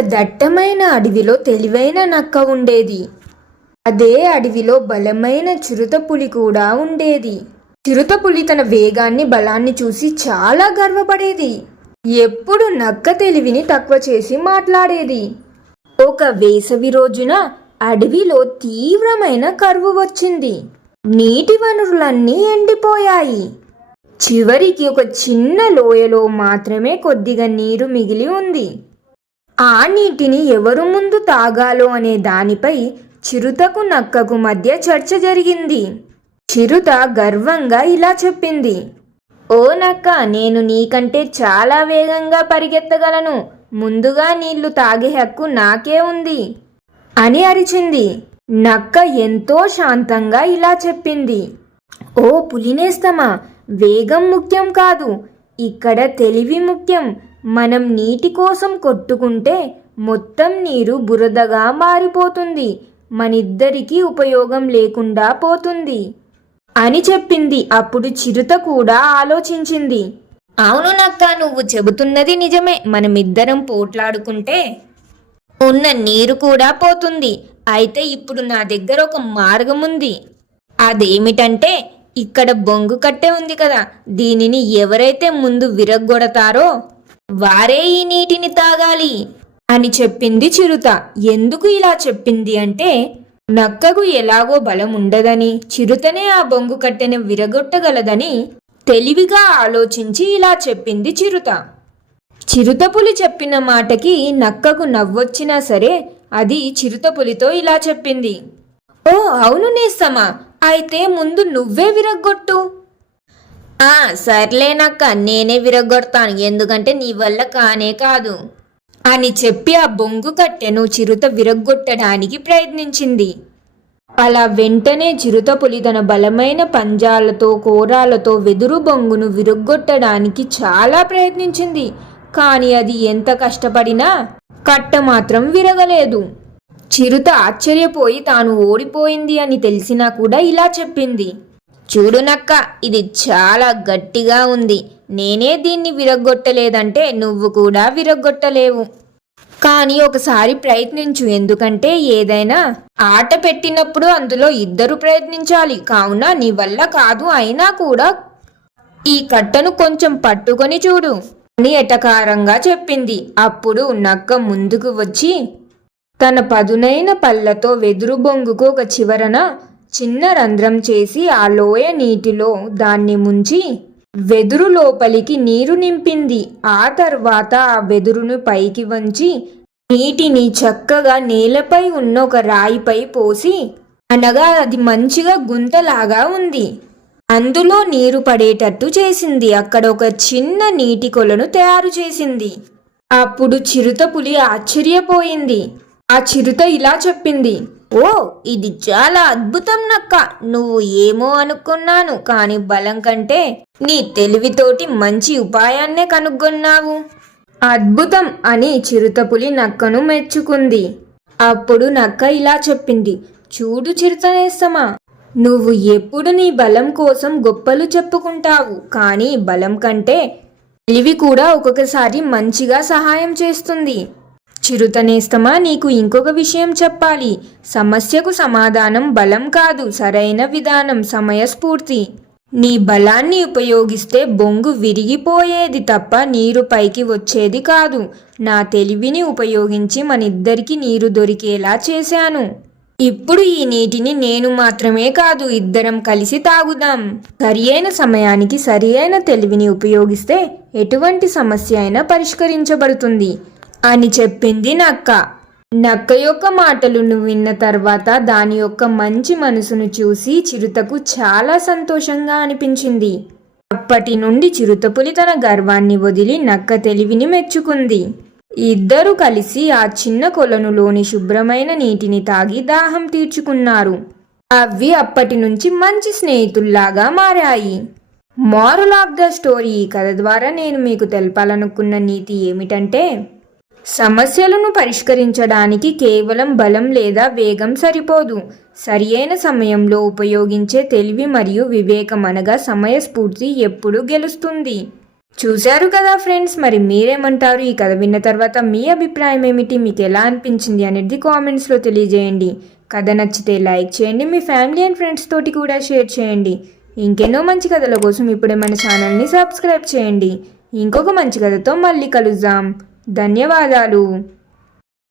దట్టమైన అడవిలో తెలివైన నక్క ఉండేది. అదే అడవిలో బలమైన చిరుతపులి కూడా ఉండేది. చిరుతపులి తన వేగాన్ని, బలాన్ని చూసి చాలా గర్వపడేది. ఎప్పుడు నక్క తెలివిని తక్కువ చేసి మాట్లాడేది. ఒక వేసవి రోజున అడవిలో తీవ్రమైన కరువు వచ్చింది. నీటి వనరులన్నీ ఎండిపోయాయి. చివరికి ఒక చిన్న లోయలో మాత్రమే కొద్దిగా నీరు మిగిలి ఉంది. ఆ నీటిని ఎవరు ముందు తాగాలో అనే దానిపై చిరుతకు నక్కకు మధ్య చర్చ జరిగింది. చిరుత గర్వంగా ఇలా చెప్పింది, "ఓ నక్క, నేను నీకంటే చాలా వేగంగా పరిగెత్తగలను. ముందుగా నీళ్లు తాగే హక్కు నాకే ఉంది" అని అరిచింది. నక్క ఎంతో శాంతంగా ఇలా చెప్పింది, "ఓ పులినేస్తమా, వేగం ముఖ్యం కాదు, ఇక్కడ తెలివి ముఖ్యం. మనం నీటి కోసం కొట్టుకుంటే మొత్తం నీరు బురదగా మారిపోతుంది. మనిద్దరికీ ఉపయోగం లేకుండా పోతుంది" అని చెప్పింది. అప్పుడు చిరుత కూడా ఆలోచించింది, "అవును నక్క, నువ్వు చెబుతున్నది నిజమే. మనమిద్దరం పోట్లాడుకుంటే ఉన్న నీరు కూడా పోతుంది. అయితే ఇప్పుడు నా దగ్గర ఒక మార్గం ఉంది. అదేమిటంటే, ఇక్కడ బొంగు కట్టె ఉంది కదా, దీనిని ఎవరైతే ముందు విరగ్గొడతారో వారే ఈ నీటిని తాగాలి" అని చెప్పింది చిరుత. ఎందుకు ఇలా చెప్పింది అంటే, నక్కకు ఎలాగో బలం ఉండదని, చిరుతనే ఆ బొంగు కట్టెను విరగొట్టగలదని తెలివిగా ఆలోచించి ఇలా చెప్పింది చిరుత. చిరుతపులి చెప్పిన మాటకి నక్కకు నవ్వొచ్చినా సరే, అది చిరుతపులితో ఇలా చెప్పింది, "ఓ అవును నేస్తమా, అయితే ముందు నువ్వే విరగ్గొట్టు." సర్లేనక్క, నేనే విరగ్గొడతాను, ఎందుకంటే నీ వల్ల కానే కాదు" అని చెప్పి ఆ బొంగు కట్టెను చిరుత విరగ్గొట్టడానికి ప్రయత్నించింది. అలా వెంటనే చిరుతపులి తన బలమైన పంజాలతో, కోరాలతో వెదురు బొంగును విరగ్గొట్టడానికి చాలా ప్రయత్నించింది. కానీ అది ఎంత కష్టపడినా కట్ట మాత్రం విరగలేదు. చిరుత ఆశ్చర్యపోయి తాను ఓడిపోయింది అని తెలిసినా కూడా ఇలా చెప్పింది, "చూడు నక్క, ఇది చాలా గట్టిగా ఉంది. నేనే దీన్ని విరగ్గొట్టలేదంటే నువ్వు కూడా విరగ్గొట్టలేవు. కానీ ఒకసారి ప్రయత్నించు, ఎందుకంటే ఏదైనా ఆట పెట్టినప్పుడు అందులో ఇద్దరు ప్రయత్నించాలి. కావున నీ వల్ల కాదు, అయినా కూడా ఈ కట్టను కొంచెం పట్టుకొని చూడు" అని ఎటకారంగా చెప్పింది. అప్పుడు నక్క ముందుకు వచ్చి తన పదునైన పళ్ళతో వెదురు బొంగుకు ఒక చివరన చిన్న రంధ్రం చేసి ఆ లోయ నీటిలో దాన్ని ముంచి వెదురు లోపలికి నీరు నింపింది. ఆ తర్వాత ఆ వెదురును పైకి వంచి నీటిని చక్కగా నేలపై ఉన్న ఒక రాయిపై పోసి, అనగా అది మంచిగా గుంతలాగా ఉంది, అందులో నీరు పడేటట్టు చేసింది. అక్కడ ఒక చిన్న నీటి కొలను తయారు చేసింది. అప్పుడు చిరుతపులి ఆశ్చర్యపోయింది. ఆ చిరుత ఇలా చెప్పింది, "ఓ, ఇది చాలా అద్భుతం నక్క. నువ్వు ఏమో అనుకున్నాను, కానీ బలం కంటే నీ తెలివితోటి మంచి ఉపాయాన్నే కనుగొన్నావు. అద్భుతం" అని చిరుతపులి నక్కను మెచ్చుకుంది. అప్పుడు నక్క ఇలా చెప్పింది, "చూడు చిరుతనేస్తమా, నువ్వు ఎప్పుడు నీ బలం కోసం గొప్పలు చెప్పుకుంటావు, కానీ బలం కంటే తెలివి కూడా ఒక్కొక్కసారి మంచిగా సహాయం చేస్తుంది. చిరుతనేస్తమా, నీకు ఇంకొక విషయం చెప్పాలి. సమస్యకు సమాధానం బలం కాదు, సరైన విధానం సమయస్ఫూర్తి. నీ బలాన్ని ఉపయోగిస్తే బొంగు విరిగిపోయేది తప్ప నీరు పైకి వచ్చేది కాదు. నా తెలివిని ఉపయోగించి మనిద్దరికి నీరు దొరికేలా చేశాను. ఇప్పుడు ఈ నీటిని నేను మాత్రమే కాదు, ఇద్దరం కలిసి తాగుదాం. సరియైన సమయానికి సరియైన తెలివిని ఉపయోగిస్తే ఎటువంటి సమస్య అయినా పరిష్కరించబడుతుంది" అని చెప్పింది నక్క. నక్క యొక్క మాటలను విన్న తర్వాత దాని యొక్క మంచి మనసును చూసి చిరుతకు చాలా సంతోషంగా అనిపించింది. అప్పటి నుండి చిరుతపులి తన గర్వాన్ని వదిలి నక్క తెలివిని మెచ్చుకుంది. ఇద్దరు కలిసి ఆ చిన్న కొలనులోని శుభ్రమైన నీటిని తాగి దాహం తీర్చుకున్నారు. అవి అప్పటి నుంచి మంచి స్నేహితుల్లాగా మారాయి. మోరల్ ఆఫ్ ద స్టోరీ, ఈ కథ ద్వారా నేను మీకు తెలపాలనుకున్న నీతి ఏమిటంటే, సమస్యలను పరిష్కరించడానికి కేవలం బలం లేదా వేగం సరిపోదు. సరియైన సమయంలో ఉపయోగించే తెలివి మరియు వివేకం అనగా సమయస్ఫూర్తి ఎప్పుడూ గెలుస్తుంది. చూశారు కదా ఫ్రెండ్స్, మరి మీరేమంటారు? ఈ కథ విన్న తర్వాత మీ అభిప్రాయం ఏమిటి, మీకు ఎలా అనిపించింది అనేది కామెంట్స్లో తెలియజేయండి. కథ నచ్చితే లైక్ చేయండి, మీ ఫ్యామిలీ అండ్ ఫ్రెండ్స్ తోటి కూడా షేర్ చేయండి. ఇంకెన్నో మంచి కథల కోసం ఇప్పుడే మన ఛానల్ని సబ్స్క్రైబ్ చేయండి. ఇంకొక మంచి కథతో మళ్ళీ కలుద్దాం. ధన్యవాదాలు.